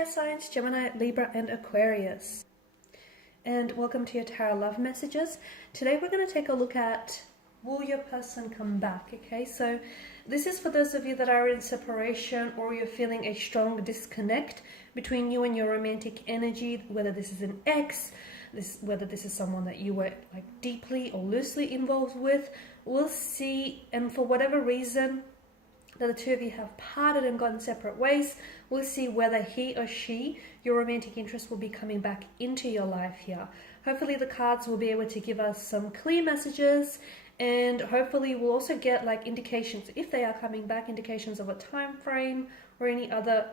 fire signs, Gemini, Libra, and Aquarius. And welcome to your tarot love messages. Today we're going to take a look at, will your person come back? Okay, so this is for those of you that are in separation or you're feeling a strong disconnect between you and your romantic energy, whether this is an ex, whether this is someone that you were like deeply or loosely involved with. We'll see, and for whatever reason that the two of you have parted and gone separate ways, we'll see whether he or she, your romantic interest, will be coming back into your life here. Hopefully the cards will be able to give us some clear messages, and hopefully we'll also get like indications, if they are coming back, indications of a time frame or any other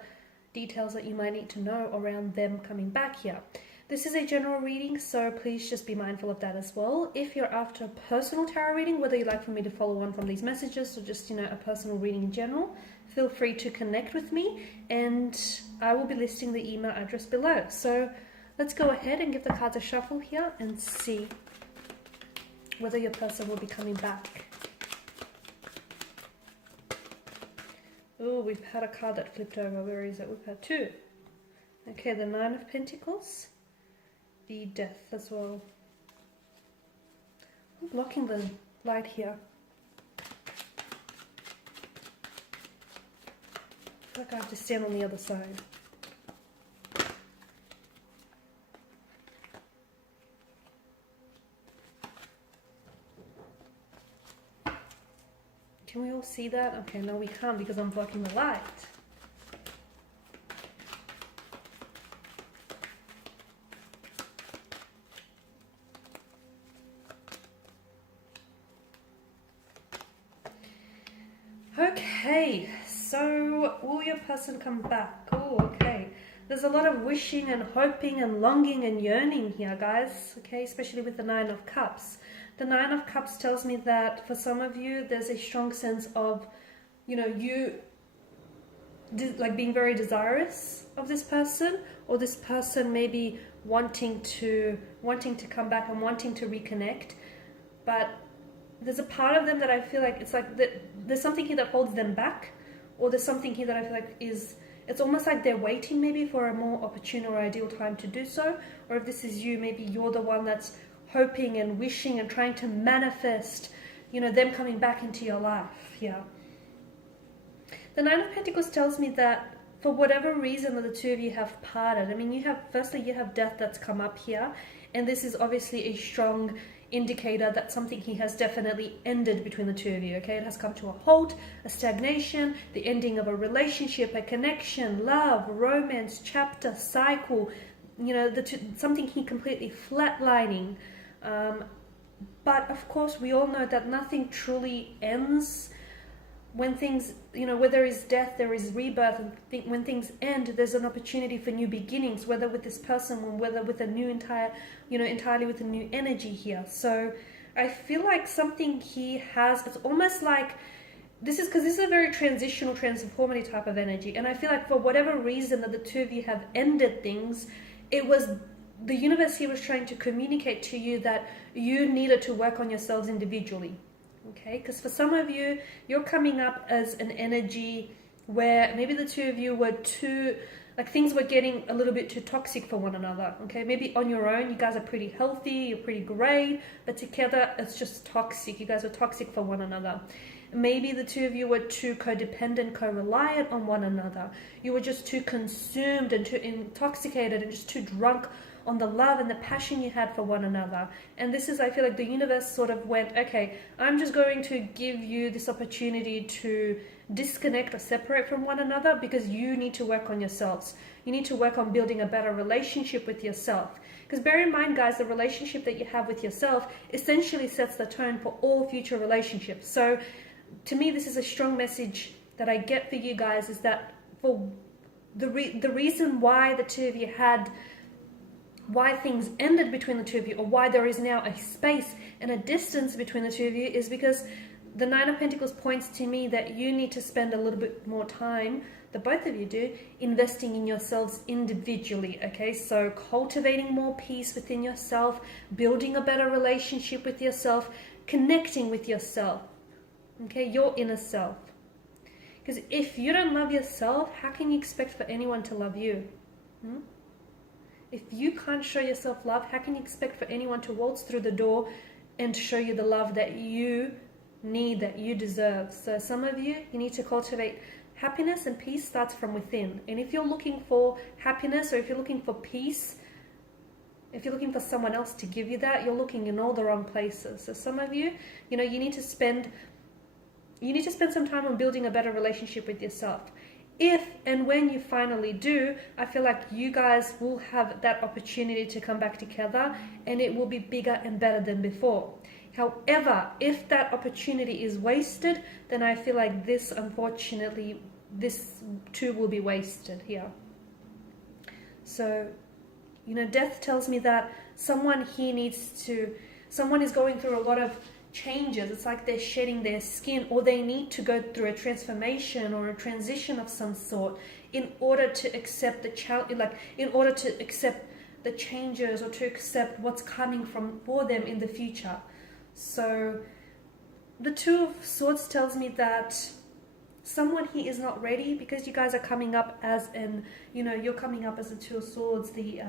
details that you might need to know around them coming back here. This is a general reading, so please just be mindful of that as well. If you're after a personal tarot reading, whether you'd like for me to follow on from these messages or just, a personal reading in general, feel free to connect with me, and I will be listing the email address below. So let's go ahead and give the cards a shuffle here and see whether your person will be coming back. Oh, we've had a card that flipped over. Where is it? We've had two. Okay, the Nine of Pentacles. The Death as well. I'm blocking the light here. I feel like I have to stand on the other side. Can we all see that? Okay, no we can't because I'm blocking the light. Okay, so will your person come back? Oh, okay. There's a lot of wishing and hoping and longing and yearning here, guys. Okay, especially with the Nine of Cups. The Nine of Cups tells me that for some of you, there's a strong sense of, you like being very desirous of this person, or this person maybe wanting to come back and wanting to reconnect, but there's a part of them that I feel like it's like there's something here that holds them back, or there's something here that I feel like it's almost like they're waiting maybe for a more opportune or ideal time to do so. Or if this is you, maybe you're the one that's hoping and wishing and trying to manifest, them coming back into your life. Yeah. The Nine of Pentacles tells me that for whatever reason that the two of you have parted, I mean, you have death that's come up here, and this is obviously a strong indicator that something here has definitely ended between the two of you. Okay, it has come to a halt, a stagnation, the ending of a relationship, a connection, love, romance, chapter, cycle, something here completely flatlining. But of course we all know that nothing truly ends. When things, where there is death, there is rebirth, and when things end, there's an opportunity for new beginnings, whether with this person or whether with a new entirely with a new energy here. So I feel like something here it's almost like, this is a very transitional, transformative type of energy. And I feel like for whatever reason that the two of you have ended things, it was the universe here was trying to communicate to you that you needed to work on yourselves individually. Okay, because for some of you, you're coming up as an energy where maybe the two of you were things were getting a little bit too toxic for one another. Okay, maybe on your own, you guys are pretty healthy, you're pretty great, but together it's just toxic. You guys are toxic for one another. Maybe the two of you were too codependent, co-reliant on one another. You were just too consumed and too intoxicated and just too drunk on the love and the passion you had for one another. And this is, I feel like the universe sort of went, okay, I'm just going to give you this opportunity to disconnect or separate from one another because you need to work on yourselves. You need to work on building a better relationship with yourself. Because bear in mind, guys, the relationship that you have with yourself essentially sets the tone for all future relationships. So to me, this is a strong message that I get for you guys, is that for the reason why the two of you why things ended between the two of you, or why there is now a space and a distance between the two of you, is because the Nine of Pentacles points to me that you need to spend a little bit more time, that both of you do, investing in yourselves individually. Okay, so cultivating more peace within yourself, building a better relationship with yourself, connecting with yourself. Okay, your inner self. Because if you don't love yourself, how can you expect for anyone to love you? If you can't show yourself love, how can you expect for anyone to waltz through the door and show you the love that you need, that you deserve? So some of you need to cultivate happiness, and peace starts from within. And if you're looking for happiness, or if you're looking for peace, if you're looking for someone else to give you that, you're looking in all the wrong places. So some of you, you need to spend some time on building a better relationship with yourself. If and when you finally do, I feel like you guys will have that opportunity to come back together, and it will be bigger and better than before. However, if that opportunity is wasted, then I feel like this too will be wasted here. So, death tells me that someone is going through a lot of changes. It's like they're shedding their skin, or they need to go through a transformation or a transition of some sort in order to accept in order to accept the changes, or to accept what's coming for them in the future. So the Two of Swords tells me that someone here is not ready, because you guys are coming up as you're coming up as the Two of Swords, the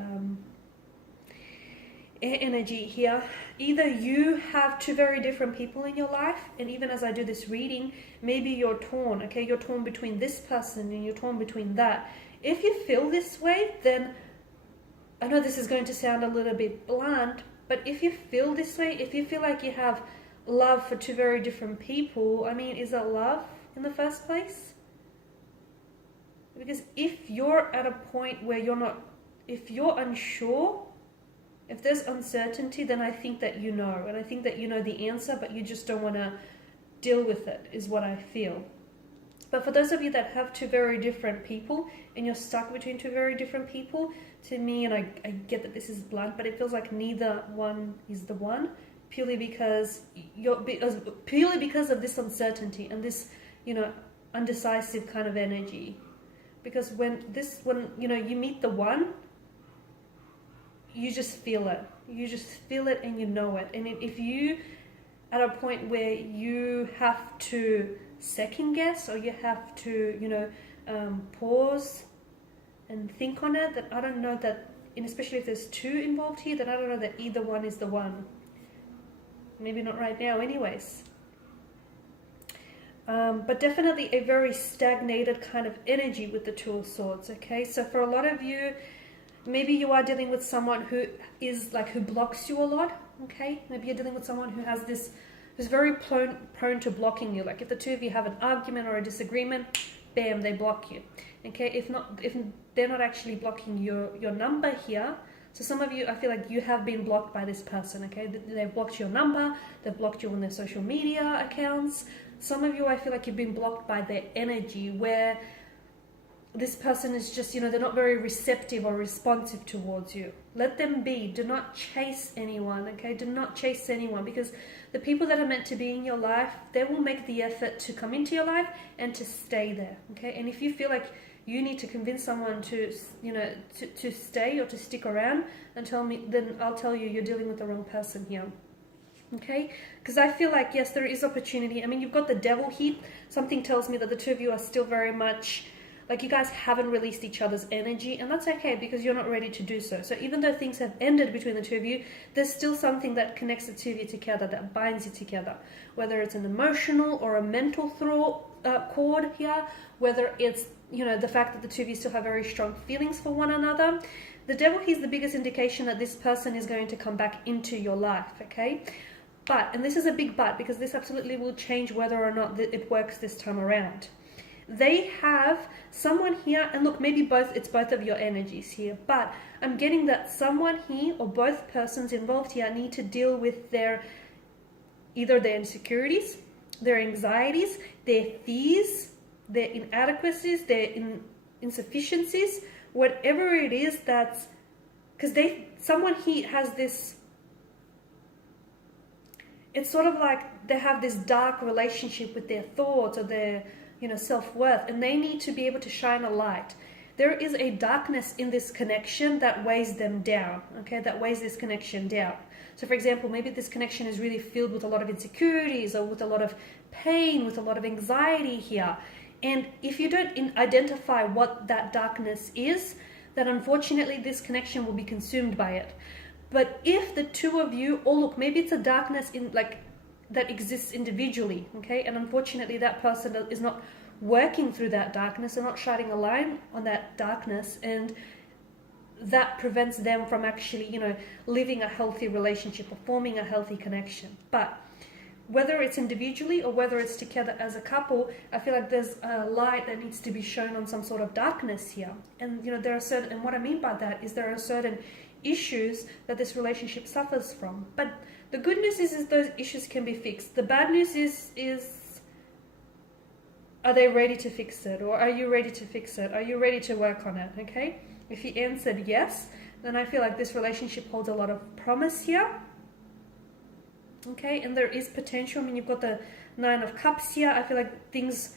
air energy here. Either you have two very different people in your life, and even as I do this reading, maybe you're torn, okay? You're torn between this person and you're torn between that. If you feel this way, then I know this is going to sound a little bit blunt, but if you feel this way, if you feel like you have love for two very different people, I mean, is that love in the first place? Because if you're at a point where if you're unsure, if there's uncertainty, then I think that you know, and I think that you know the answer, but you just don't want to deal with it, is what I feel. But for those of you that have two very different people, and you're stuck between two very different people, to me, and I get that this is blunt, but it feels like neither one is the one, purely because of this uncertainty and this, undecisive kind of energy. Because when you meet the one, you just feel it. You just feel it and you know it. And if you at a point where you have to second guess, or you have to, pause and think on it, then I don't know that, and especially if there's two involved here, then I don't know that either one is the one. Maybe not right now anyways. But definitely a very stagnated kind of energy with the Two of Swords, okay? So for a lot of you, maybe you are dealing with someone who blocks you a lot, okay? Maybe you're dealing with someone who's very prone to blocking you. Like if the two of you have an argument or a disagreement, bam, they block you, okay? If they're not actually blocking your number here, so some of you, I feel like you have been blocked by this person, okay? They've blocked your number, they've blocked you on their social media accounts. Some of you, I feel like you've been blocked by their energy, where this person is just, they're not very receptive or responsive towards you. Let them be. Do not chase anyone, okay? Do not chase anyone, because the people that are meant to be in your life, they will make the effort to come into your life and to stay there, okay? And if you feel like you need to convince someone to stay or to stick around, then I'll tell you, you're dealing with the wrong person here. Okay, because I feel like, yes, there is opportunity. I mean, you've got the Devil here. Something tells me that the two of you are still very much like you guys haven't released each other's energy, and that's okay, because you're not ready to do so. So even though things have ended between the two of you, there's still something that connects the two of you together, that binds you together, whether it's an emotional or a mental cord here, whether it's the fact that the two of you still have very strong feelings for one another. The Devil here is the biggest indication that this person is going to come back into your life, okay? But, and this is a big but, because this absolutely will change whether or not it works this time around. They have someone here, and look, maybe it's both of your energies here, but I'm getting that someone here, or both persons involved here, need to deal with either their insecurities, their anxieties, their fears, their inadequacies, their insufficiencies, whatever it is because someone here has this. It's sort of like they have this dark relationship with their thoughts or their, self-worth, and they need to be able to shine a light. There is a darkness in this connection that weighs them down, okay? That weighs this connection down. So for example, maybe this connection is really filled with a lot of insecurities, or with a lot of pain, with a lot of anxiety here. And if you don't identify what that darkness is, that unfortunately this connection will be consumed by it. But if the two of you, or look, maybe it's a darkness in like that exists individually, okay, and unfortunately that person is not working through that darkness and not shining a light on that darkness, and that prevents them from actually, you know, living a healthy relationship or forming a healthy connection. But whether it's individually or whether it's together as a couple, I feel like there's a light that needs to be shown on some sort of darkness here. And, you know, there are certain, and what I mean by that is there are certain issues that this relationship suffers from. But the good news is those issues can be fixed. The bad news is are they ready to fix it? Or are you ready to fix it? Are you ready to work on it? Okay? If you answered yes, then I feel like this relationship holds a lot of promise here. Okay, and there is potential. I mean, you've got the Nine of Cups here. I feel like things,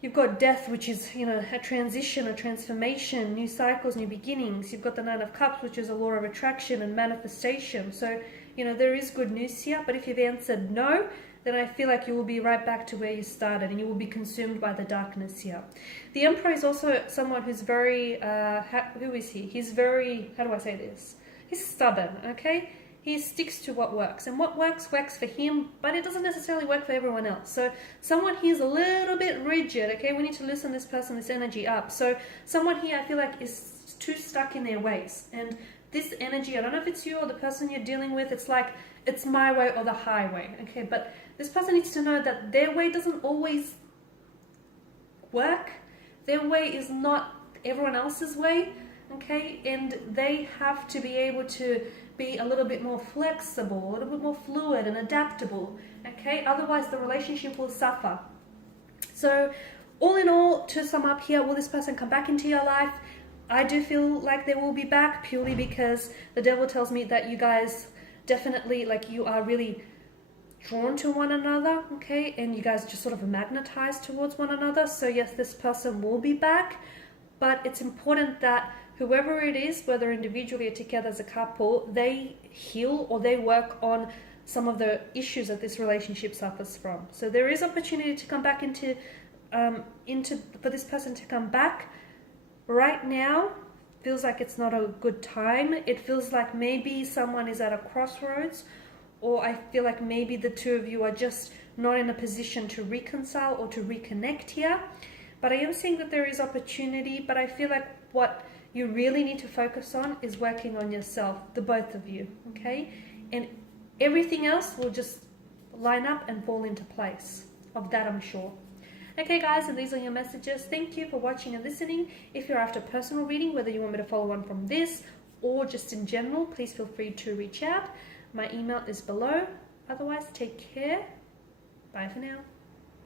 you've got death, which is, you know, a transition, a transformation, new cycles, new beginnings. You've got the Nine of Cups, which is a law of attraction and manifestation. So, you know, there is good news here. But if you've answered no, then I feel like you will be right back to where you started and you will be consumed by the darkness here. The Emperor is also someone who's very, who is he? He's very, how do I say this? He's stubborn, okay? He sticks to what works, and what works for him, but it doesn't necessarily work for everyone else. So someone here is a little bit rigid, okay? We need to loosen this person, this energy up. So someone here I feel like is too stuck in their ways, and this energy, I don't know if it's you or the person you're dealing with, it's like, it's my way or the highway, okay? But this person needs to know that their way doesn't always work. Their way is not everyone else's way, okay? And they have to be able to be a little bit more flexible, a little bit more fluid and adaptable, okay? Otherwise the relationship will suffer. So all in all, to sum up here, will this person come back into your life? I do feel like they will be back, purely because the devil tells me that you guys definitely, like, you are really drawn to one another, okay? And you guys just sort of magnetize towards one another. So yes, this person will be back, but it's important that whoever it is, whether individually or together as a couple, they heal or they work on some of the issues that this relationship suffers from. So there is opportunity to come back into for this person to come back. Right now, feels like it's not a good time. It feels like maybe someone is at a crossroads, or I feel like maybe the two of you are just not in a position to reconcile or to reconnect here. But I am seeing that there is opportunity, but I feel like what you really need to focus on is working on yourself, the both of you, okay? And everything else will just line up and fall into place. Of that, I'm sure. Okay, guys, and these are your messages. Thank you for watching and listening. If you're after personal reading, whether you want me to follow on from this or just in general, please feel free to reach out. My email is below. Otherwise, take care. Bye for now.